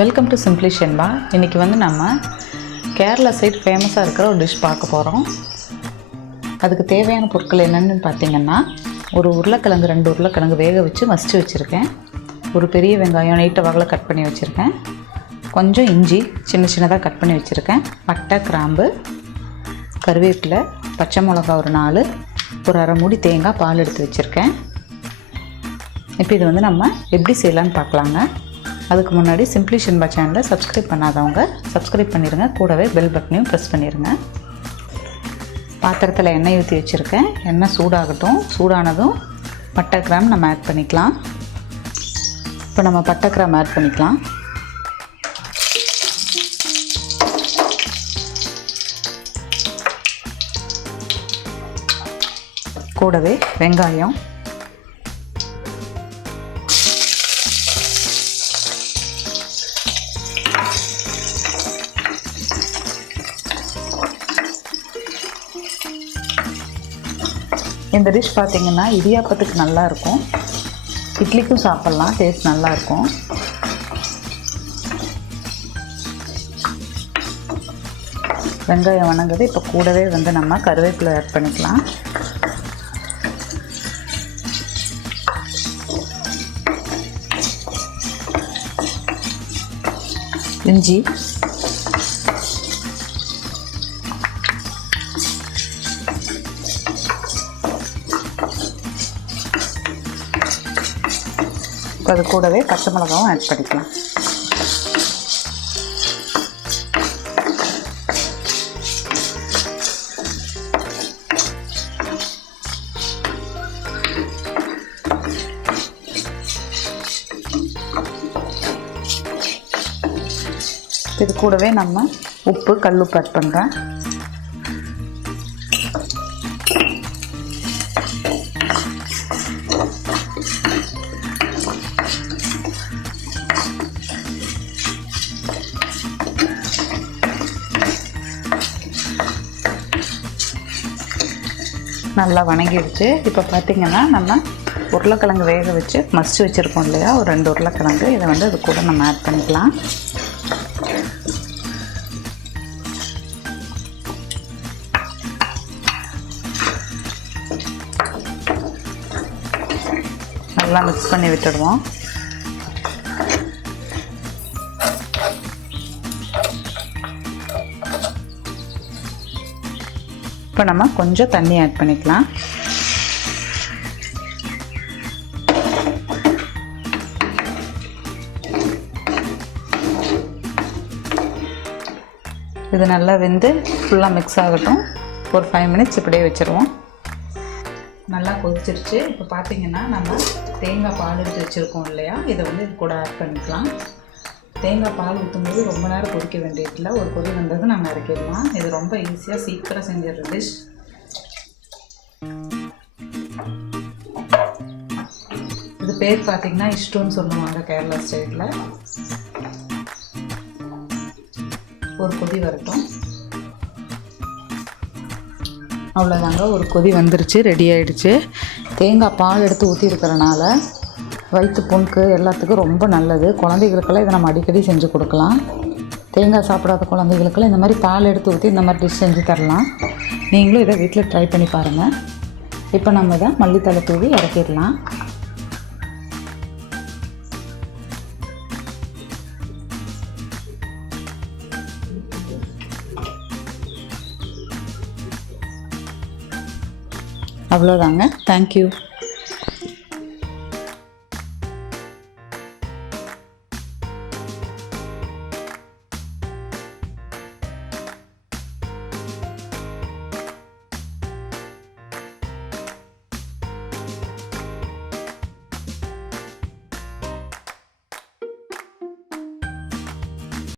Welcome to simply Shenba. இன்றைக்கி வந்து நம்ம கேரளா சைட் ஃபேமஸாக இருக்கிற ஒரு டிஷ் பார்க்க போகிறோம். அதுக்கு தேவையான பொருட்கள் என்னென்னு பார்த்திங்கன்னா, ஒரு உருளைக்கிழங்கு 2 உருளைக்கிழங்கு வேக வச்சு மசிச்சு வச்சுருக்கேன். ஒரு பெரிய வெங்காயம் நீட்ட வாக்கில் கட் பண்ணி வச்சுருக்கேன். கொஞ்சம் இஞ்சி சின்ன சின்னதாக கட் பண்ணி வச்சுருக்கேன். பட்டை, கிராம்பு, கருவேப்பிலை, பச்சை மிளகா ஒரு 4, ஒரு அரை மூடி தேங்காய் பால் எடுத்து வச்சுருக்கேன். இப்போ இது வந்து நம்ம எப்படி செய்யலான்னு பார்க்கலாங்க. அதுக்கு முன்னாடி சிம்பிளி ஷென்பா சேனலை சப்ஸ்கிரைப் பண்ணாதவங்க சப்ஸ்கிரைப் பண்ணிடுங்க. கூடவே பெல் பட்டனையும் ப்ரெஸ் பண்ணிடுங்க. பாத்திரத்தில் எண்ணெய் ஊற்றி வச்சுருக்கேன். எண்ணெய் சூடாகட்டும். சூடானதும் பட்டை, கிராம் நம்ம ஆட் பண்ணிக்கலாம். இப்போ நம்ம பட்டை, கிராம் ஆட் பண்ணிக்கலாம். கூடவே வெங்காயம், இந்த டிஷ் பார்த்திங்கன்னா இடியாப்பத்துக்கு நல்லாயிருக்கும், இட்லிக்கும் சாப்பிட்லாம், டேஸ்ட் நல்லாயிருக்கும். வெங்காயம் வணங்குது. இப்போ கூடவே வந்து நம்ம கருவேப்பிலை ஆட் பண்ணிக்கலாம். இஞ்சி, அது கூடவே பச்சை மிளகாவும் ஆட் பண்ணிக்கலாம். இது கூடவே நம்ம உப்பு, கல்லுப்பு ஆட் பண்ணுறேன். நல்லா வணங்கிடுச்சு. இப்போ பார்த்திங்கன்னா நம்ம உருளைக்கிழங்கு வேக வச்சு மசிச்சு வச்சுருக்கோம் இல்லையா, ஒரு 2 உருளைக்கிழங்கு, இதை வந்து அது கூட நம்ம ஆட் பண்ணிக்கலாம். நல்லா மிக்ஸ் பண்ணி விட்டுடுவோம். இப்போ நம்ம கொஞ்சம் தண்ணி ஆட் பண்ணிக்கலாம். இது நல்லா வெந்து ஃபுல்லாக மிக்ஸ் ஆகட்டும். ஒரு 5 மினிட்ஸ் இப்படியே வச்சுருவோம். நல்லா கொதிச்சிருச்சு. இப்போ பார்த்திங்கன்னா நம்ம தேங்காய் பால் எடுத்து வச்சுருக்கோம் இல்லையா, இதை வந்து இது கூட ஆட் பண்ணிக்கலாம். தேங்காய் பால் ஊற்றும்போது ரொம்ப நேரம் கொதிக்க வேண்டியதில்லை. ஒரு கொதி வந்தது நம்ம இறக்கிடலாம். இது ரொம்ப ஈஸியாக சீக்கிரம் செஞ்சிடுற டிஷ். இது பேர் பார்த்திங்கன்னா இஷ்டுன்னு சொல்லுவாங்க கேரளா ஸ்டைலில். ஒரு கொதி வரட்டும். அவ்வளோதாங்க, ஒரு கொதி வந்துருச்சு, ரெடி ஆகிடுச்சு. தேங்காய் பால் எடுத்து ஊற்றிருக்கிறனால வயிற்று புண்ணுக்கு எல்லாத்துக்கும் ரொம்ப நல்லது. குழந்தைகளுக்கெல்லாம் இதை நம்ம அடிக்கடி செஞ்சு கொடுக்கலாம். தேங்காய் சாப்பிடாத குழந்தைகளுக்கெல்லாம் இந்த மாதிரி பால் எடுத்து ஊற்றி இந்த மாதிரி டிஷ் செஞ்சு தரலாம். நீங்களும் இதை வீட்டில் ட்ரை பண்ணி பாருங்கள். இப்போ நம்ம இதை மல்லித்தலை தூவி இறக்கிடலாம். அவ்வளோதாங்க. தேங்க்யூ.